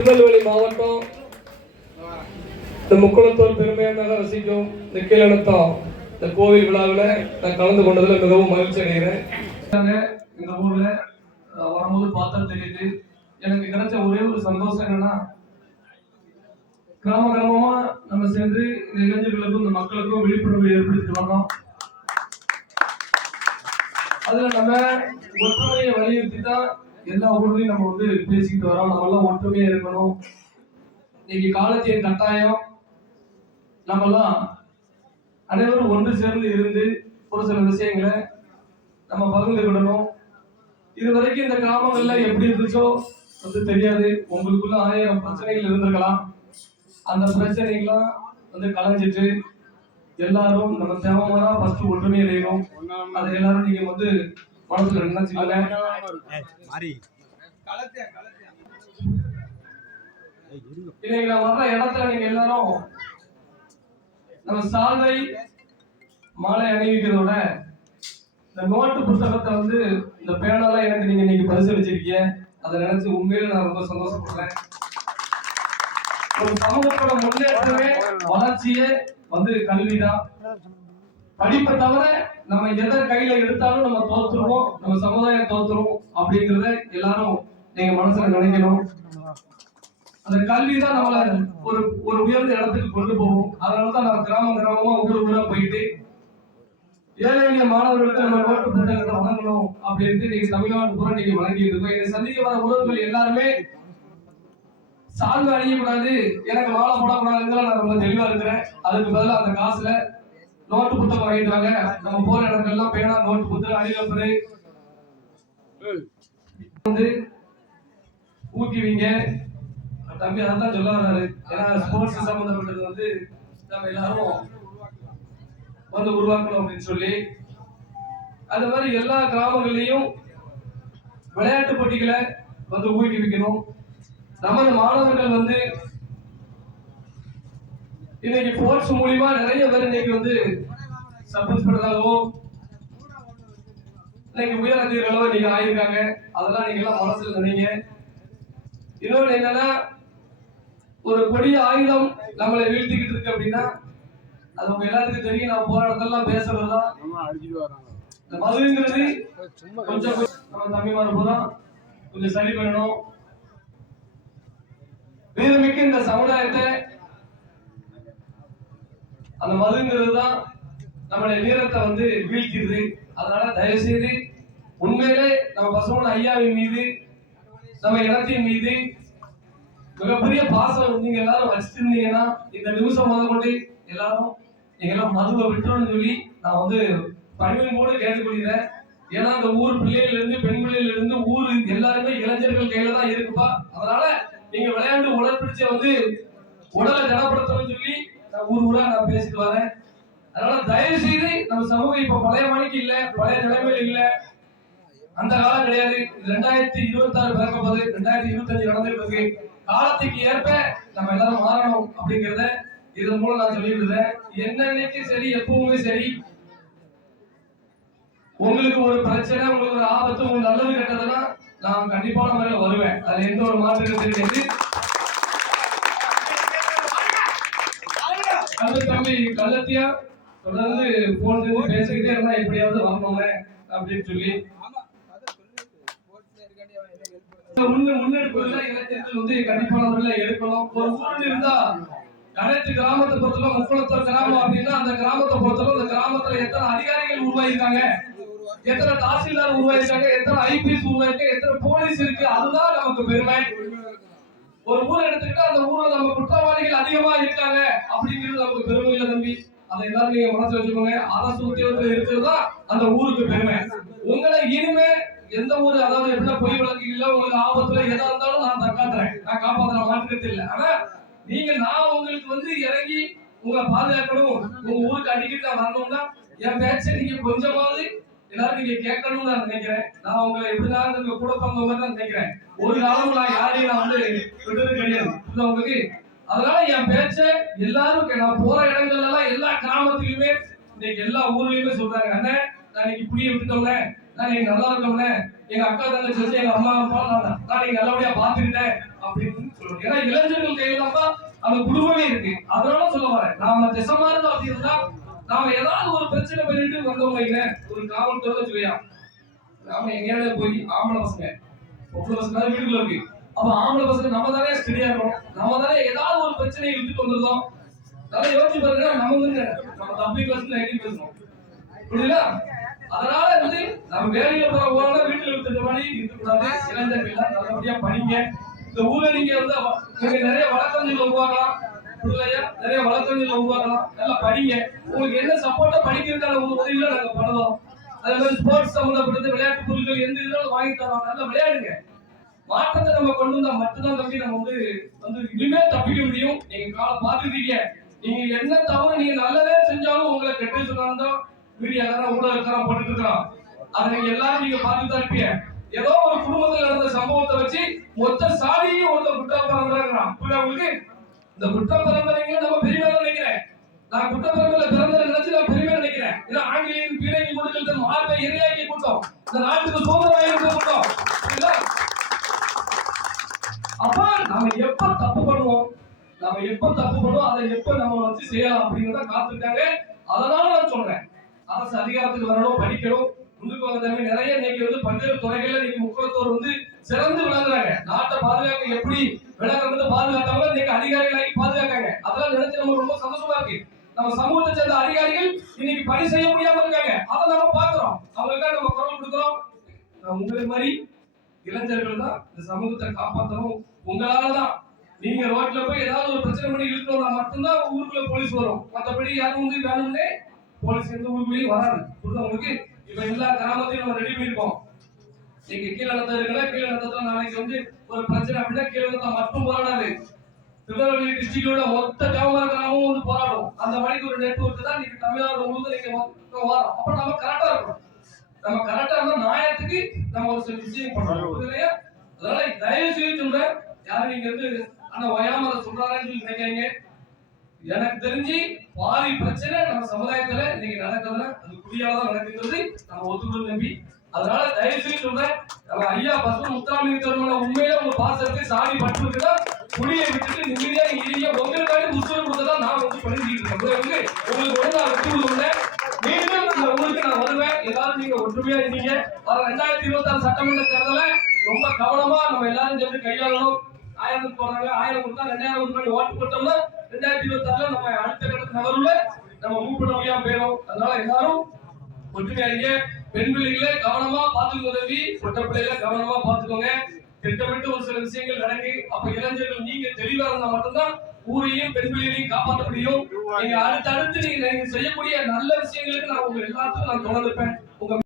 திருநெல்வேலி மாவட்டம் இந்த முக்குளத்தூர் பெருமையாக ரசிக்கும் இந்த கீழனத்தம் இந்த கோவில் விழாவில் நான் கலந்து கொண்டதில் மிகவும் மகிழ்ச்சி அடைகிறேன். இந்த ஊரில் வரும்போது பார்த்தா தெரியுது. எனக்கு கிடைச்ச ஒரே ஒரு சந்தோஷம் என்னன்னா கிராம கிராமமா நம்ம சென்று இந்த இளைஞர்களுக்கும் இந்த மக்களுக்கும் விழிப்புணர்வு ஏற்படுத்தி வரோம் அதுல நம்ம ஒற்றுமையை வலியுறுத்தி தான் எல்லா ஊர்லயும் நம்ம வந்து பேசிக்கிட்டு வரோம். நம்ம எல்லாம் ஒற்றுமையா இருக்கணும். இன்னைக்கு காலத்தின் கட்டாயம் நம்ம எல்லாம் அனைவரும் ஒன்று சேர்ந்து இருந்து ஒரு சில விஷயங்களை நம்ம பகிர்ந்து விடணும் இது வரைக்கும் இந்த கிராமங்கள்ல எப்படி இருந்துச்சோ வந்து தெரியாது. உங்களுக்குள்ள ஆயிரம் பிரச்சனைகள் இருந்திருக்கலாம். அந்த பிரச்சனைகள்லாம் வந்து கலைஞ்சிட்டு எல்லாரும் நம்ம தேவமாதான் ஃபர்ஸ்ட் ஒற்றுமையை அடையணும் அதை எல்லாரும் நீங்க வந்து மனசுல இன்னைக்கு நான் வர்ற இடத்துல நீங்க எல்லாரும் நம்ம சால்வை மாலை அணிவிக்கிறதோட இந்த நோட்டு புத்தகத்தை வந்து இந்த பேனால எனக்கு நீங்க இன்னைக்கு பரிசீலிச்சிருக்கீங்க அதை நினைச்சு உண்மையில நான் ரொம்ப சந்தோஷப்படுறேன். ஒரு சமூகத்தோட முன்னேற்றமே வளர்ச்சியே வந்து கல்விதான். படிப்பை தவிர நம்ம எதை கையில எடுத்தாலும் நம்ம தோத்துருவோம் நம்ம சமுதாயம் தோத்துருவோம் அப்படிங்கறத எல்லாரும் நீங்க மனசுல நினைக்கணும். அந்த கல்வி தான் நம்மள ஒரு ஒரு உயர்ந்த இடத்துக்கு கொண்டு போகும். அதனாலதான் நான் கிராமம் கிராமமா ஊர் ஊரா போயிட்டு ஏழை எளிய மாணவர்களுக்கு நம்ம ஓட்டு புத்தகத்தை வழங்கணும் அப்படின்ட்டு நீங்க தமிழ்நாடு பூரா நீங்க வழங்கிட்டு இருக்கோம். இதை சந்திக்க வர உறவுகள் எல்லாருமே சால்வை அணியக்கூடாது எனக்கு மாலை போடக்கூடாதுங்கிற நான் ரொம்ப தெளிவா இருக்கிறேன். அதுக்கு பதிலாக அந்த காசுல நோட்டு புத்தகம் வாங்கிட்டாங்க நம்ம போற இடங்கள்லாம் பேனா நோட்டு புத்தகம் அணிகப்பரு வந்து ஊக்குவிங்க தம்பி அதான் சொல்ல வர்றாரு ஏன்னா ஸ்போர்ட்ஸ் சம்பந்தப்பட்டது வந்து நம்ம எல்லாரும் வந்து உருவாக்கணும் அப்படின்னு சொல்லி. அது மாதிரி எல்லா கிராமங்கள்லயும் விளையாட்டு போட்டிகளை வந்து ஊக்குவிக்கணும் நமது மாணவர்கள் வந்து இன்னைக்கு ஸ்போர்ட்ஸ் மூலியமா நிறைய பேர் இன்னைக்கு வந்து சப்போர்ட் இன்னைக்கு உயர் அதிகாரிகளோ நீங்க ஆயிருக்காங்க. அதெல்லாம் நீங்க எல்லாம் மனசுல நினைங்க. இன்னொன்னு என்னன்னா ஒரு கொடிய ஆயுதம் நம்மளை வீழ்த்திக்கிட்டு இருக்கு அப்படின்னா அது உங்க எல்லாத்துக்கும் தெரியும். நான் போற இடத்தெல்லாம் பேசுறதுதான் வராங்க இந்த மதுங்கிறது கொஞ்சம் நம்ம தம்பிமார் பூரா கொஞ்சம் சரி பண்ணணும். வீரமிக்க இந்த சமுதாயத்தை அந்த மதுங்கிறது தான் நம்மளுடைய வீரத்தை வந்து வீழ்த்திடுது. அதனால தயவு செய்து உண்மையிலே நம்ம பசுமன் ஐயாவின் மீது நம்ம இனத்தின் மீது மிகப்பெரிய பாசம் நீங்க எல்லாரும் வச்சிருந்தீங்கன்னா இந்த நிமிஷம் முதல் கொண்டு எல்லாரும் நீங்க எல்லாம் மதுவை விட்டுறோம்னு சொல்லி நான் வந்து பணிவன்போடு கேட்டுக்கொள்கிறேன். ஏன்னா அந்த ஊர் பிள்ளைகள் இருந்து பெண் பிள்ளைகள் இருந்து ஊர் எல்லாருமே இளைஞர்கள் கையில தான் இருக்குப்பா. அதனால நீங்க விளையாண்டு உடற்பயிற்சியை வந்து உடலை கனப்படுத்தணும்னு சொல்லி நான் ஊர் ஊரா நான் பேசிட்டு வரேன். அதனால தயவு செய்து நம்ம சமூகம் இப்ப பழைய மணிக்கு இல்ல பழைய நிலைமையில இல்ல. அந்த காலம் கிடையாது. ரெண்டாயிரத்தி இருபத்தி ஆறு பிறக்கப்போது ரெண்டாயிரத்தி இருபத்தி அஞ்சு நடந்துட்டு இருக்கு காலத்துக்கு ஏற்ப நம்ம எல்லாரும் மாறணும் அப்படிங்கறத இதன் மூலம் நான் சொல்லிட்டு இருக்கேன் என்னன்னைக்கு சரி எப்பவுமே சரி. உங்களுக்கு ஒரு பிரச்சனை உங்களுக்கு ஒரு ஆபத்து உங்களுக்கு நல்லது கெட்டதுன்னா நான் கண்டிப்பான முறையில் வருவேன். அது எந்த ஒரு மாற்றம் கிடையாது கல்லு தம்பி கள்ளத்தியா? தொடர்ந்து போன் செஞ்சு பேசிக்கிட்டே இருந்தா எப்படியாவது வரணுமே அப்படின்னு சொல்லி. முன்ன முன்னெடுப்புல இளைஞர்கள் வந்து கண்டிப்பான எடுக்கணும். ஒரு ஊரில் இருந்தா அனைத்து கிராமத்தை பொறுத்தவரை முக்குளத்தூர் கிராமம் அப்படின்னா அந்த கிராமத்தை பொறுத்தவரை அந்த கிராமத்துல எத்தனை அதிகாரிகள் உருவாயிருக்காங்க? எத்தனை தாசில்தார் உருவாயிருக்காங்க? எத்தனை ஐபிஎஸ் உருவாயிருக்கு எத்தனை போலீஸ் இருக்கு? அதுதான் நமக்கு பெருமை. ஒரு ஊரை எடுத்துக்கிட்டா அந்த ஊர்ல நம்ம குற்றவாளிகள் அதிகமா இருக்காங்க அப்படிங்கிறது நமக்கு பெருமை இல்லை தம்பி. அதை எல்லாரும் நீங்க மனசு வச்சுக்கோங்க. அரசு உத்தியோகத்தில் இருக்கிறது தான் அந்த ஊருக்கு பெருமை. உங்களை இனிமே எந்த ஊர் அதாவது எப்படின்னா பொய் வழக்கு இல்ல உங்களுக்கு ஆபத்துல எதா இருந்தாலும் நான் தக்காத்துறேன் நான் காப்பாத்துற மாற்றத்து இல்லை ஆனா நீங்க நான் உங்களுக்கு வந்து இறங்கி உங்களை பாதுகாக்கணும் உங்க ஊருக்கு அடிக்கடி நான் வரணும்னா என் பேச்சை நீங்க கொஞ்சமாவது எல்லாரும் நீங்க கேட்கணும்னு நான் நினைக்கிறேன். நான் உங்களை எப்படிதான் கூட பண்ண மாதிரி தான் நினைக்கிறேன். ஒரு காலம் நான் யாரையும் நான் வந்து விட்டது கிடையாது. உங்களுக்கு? அதனால என் பேச்ச எல்லாரும் நான் போற இடங்கள்ல எல்லாம் எல்லா கிராமத்திலுமே இன்னைக்கு எல்லா ஊர்லயுமே சொல்றாங்க. அண்ணன் நான் இன்னைக்கு புரிய விட்டுட்டோம்ல நான் இன்னைக்கு நல்லா இருக்கோம்னே. எங்க அக்கா தங்கச்சி வச்சு எங்க அம்மா அப்பா நான் நான் நீங்க நல்லபடியா பாத்துக்கிட்டேன் அப்படின்னு சொல்லணும் ஏன்னா இளைஞர்கள் கையில தான் அந்த குடும்பமே இருக்கு. அதனால சொல்ல வரேன். நாம திசமா இருந்தோம் அப்படி நாம ஏதாவது ஒரு பிரச்சனை பண்ணிட்டு வந்தோம் வைங்களேன் ஒரு காவல்துறை சொல்லியா நாம எங்கேயாவது போய் ஆம்பளை பசங்க பொம்பளை பசங்க வீட்டுக்குள்ள இருக்கு. அப்ப ஆம்பளை பசங்க நம்ம தானே ஸ்டடியா இருக்கணும் நம்ம தானே ஏதாவது ஒரு பிரச்சனையை இழுத்துட்டு வந்திருக்கோம் நல்லா யோசிச்சு பாருங்க நமக்கு நம்ம தம்பி பசங்க எப்படி பேசணும் புரியுதா? அதனால வந்து நம்ம வேலையில போற போறவங்க வீட்டுல இருக்கிற மாதிரி இருக்கக்கூடாது. இளைஞர்கள் நல்லபடியா படிங்க. இந்த ஊர்ல நீங்க வந்து நீங்க நிறைய வழக்கறிஞர்கள் உருவாக்கலாம். புரியலையா நிறைய வழக்கறிஞர்கள் உருவாக்கலாம். நல்லா படிங்க. உங்களுக்கு என்ன சப்போர்ட்டா படிக்கிறதுக்கான ஒரு உதவிகளை நாங்க பண்ணுவோம் அதே மாதிரி ஸ்போர்ட்ஸ் சம்மந்தப்பட்டது விளையாட்டு பொருட்கள் எந்த இதுனாலும் வாங்கி தரோம் நல்லா விளையாடுங்க. மாற்றத்தை நம்ம கொண்டு வந்தா மட்டும்தான் தம்பி நம்ம வந்து வந்து இனிமேல் தப்பிக்க முடியும். நீங்க கால பாத்துருக்கீங்க நீங்க என்ன தவறு நீங்க நல்லதே செஞ்சாலும் உங்களை கெட்ட சொன்னாலும் மீடியாக்காரன் ஊடகக்காரன் போட்டுட்டு இருக்கிறான் அதை நீங்க எல்லாரும் நீங்க பார்த்துட்டு தான் இருப்பீங்க. ஏதோ ஒரு குடும்பத்துல நடந்த சம்பவத்தை வச்சு மொத்த சாதியும் ஒருத்தர் குற்ற பரம்பரைங்கிறான் புரியுதா உங்களுக்கு? இந்த குற்ற பரம்பரைங்க நம்ம பெருமையா நினைக்கிறேன். நான் குற்ற பரம்பரை பிறந்த நினைச்சு நான் பெருமையா நினைக்கிறேன். ஏன்னா ஆங்கிலேயன் பீரங்கி முடிஞ்சல் மார்பை இரையாக்கி கூட்டம் இந்த நாட்டுக்கு சுதந்திரம் கூட்டம் புரியுதா அப்ப நாம எப்ப தப்பு பண்ணுவோம் நம்ம எப்ப தப்பு அதை எப்ப நம்ம வச்சு செய்யலாம் அப்படிங்கறத காத்திருக்காங்க. அதனால நான் சொல்றேன். அரசு அதிகாரத்துக்கு வரணும் படிக்கணும். முன்னுக்கு வந்த நிறைய இன்னைக்கு வந்து பல்வேறு துறைகள்ல இன்னைக்கு முக்கியத்துவம் வந்து சிறந்து விளங்குறாங்க. நாட்டை பாதுகாக்க எப்படி விளக்கம் வந்து பாதுகாத்தவங்க இன்னைக்கு அதிகாரிகளாகி பாதுகாக்காங்க. அதெல்லாம் நினைச்சு நம்ம ரொம்ப சந்தோஷமா இருக்கு. நம்ம சமூகத்தை சேர்ந்த அதிகாரிகள் இன்னைக்கு பணி செய்ய முடியாம இருக்காங்க. அதை நம்ம பாக்குறோம் அவங்களுக்காக நம்ம குரல் கொடுக்குறோம். உங்களை மாதிரி இளைஞர்கள் தான் இந்த சமூகத்தை காப்பாற்றணும் உங்களால தான் நீங்க ரோட்ல போய் ஏதாவது ஒரு பிரச்சனை பண்ணி இழுக்கணும்னா மட்டும்தான் ஊருக்குள்ள போலீஸ் வரும். மத்தபடி யாரும் வந்து வேணும்னே போலீஸ் எந்த ஊருக்குள்ளேயும் வராது. புரியுதா உங்களுக்கு? இப்ப எல்லா கிராமத்தையும் நம்ம ரெடி பண்ணிருக்கோம். நீங்க கீழே நடத்த இருக்கல கீழே நடத்தத்துல நாளைக்கு வந்து ஒரு பிரச்சனை அப்படின்னா கீழே நடத்தா மட்டும் போராடாது. திருநெல்வேலி டிஸ்ட்ரிக்டோட மொத்த வியாபார கிராமமும் வந்து போராடும். அந்த மணிக்கு ஒரு நெட்ஒர்க் தான் நீங்க தமிழ்நாடு முழுவதும் நீங்க மொத்தம் வரும். அப்ப நம்ம கரெக்டா இருக்கணும். நம்ம கரெக்டா இருந்தா நியாயத்துக்கு நம்ம ஒரு சில விஷயம் பண்றோம் இல்லையா? அதனால தயவு செய்து சொல்றேன் யாரும் இங்க இருந்து ஆனா ஒயாம சொல்றாருன்னு சொல்லி நினைக்காதீங்க. எனக்கு தெரிஞ்சு பாதி பிரச்சனை நம்ம சமுதாயத்துல இன்னைக்கு நடக்குதுன்னா அது குடியால தான் நடக்குங்கிறது நம்ம ஒத்துக்கணும் நம்பி அதனால தயவு செய்து சொல்றேன் நம்ம ஐயா பசு முத்தாமி தருமான உண்மையில உங்க பாசத்துக்கு சாமி பற்று இருக்குதா குடியை விட்டுட்டு நிம்மதியா இறுதியா உங்களுக்காண்டி உத்தரவு கொடுத்ததா நான் வந்து பண்ணிட்டு இருக்கேன். உங்களுக்கு வந்து நான் வெற்றி கொடுக்குறேன் மீண்டும் இந்த உங்களுக்கு நான் வருவேன். எல்லாரும் நீங்க ஒற்றுமையா இருந்தீங்க. வர ரெண்டாயிரத்தி இருபத்தி ஆறு சட்டமன்ற தேர்தலை ரொம்ப கவனமா நம்ம எல்லாரும் சேர்ந்து கையாளணும். ஆயிரம் போறாங்க ஆயிரம் கொடுத்தா ரெண்டாயிரம் கொடுத்து ஓட்டு போட்டோம்னா ரெண்டாயிரத்தி இருபத்தி ஆறுல நம்ம அடுத்த கட்டத்து நகர்வுல நம்ம மூவ் பண்ண முடியாம போயிடும். அதனால எல்லாரும் ஒற்றுமையா இருங்க. பெண் பிள்ளைகளை கவனமா பாத்துக்க உதவி. பொட்ட பிள்ளைகளை கவனமா பாத்துக்கோங்க திட்டமிட்டு ஒரு சில விஷயங்கள் நடக்கு. அப்ப இளைஞர்கள் நீங்க தெளிவா இருந்தா மட்டும்தான் ஊரையும் பெண் பிள்ளைகளையும் காப்பாற்ற முடியும். நீங்க அடுத்தடுத்து நீங்க நீங்க செய்யக்கூடிய நல்ல விஷயங்களுக்கு நான் உங்க எல்லாத்துக்கும் நான் தொடர்ந்துப்பேன். உங்க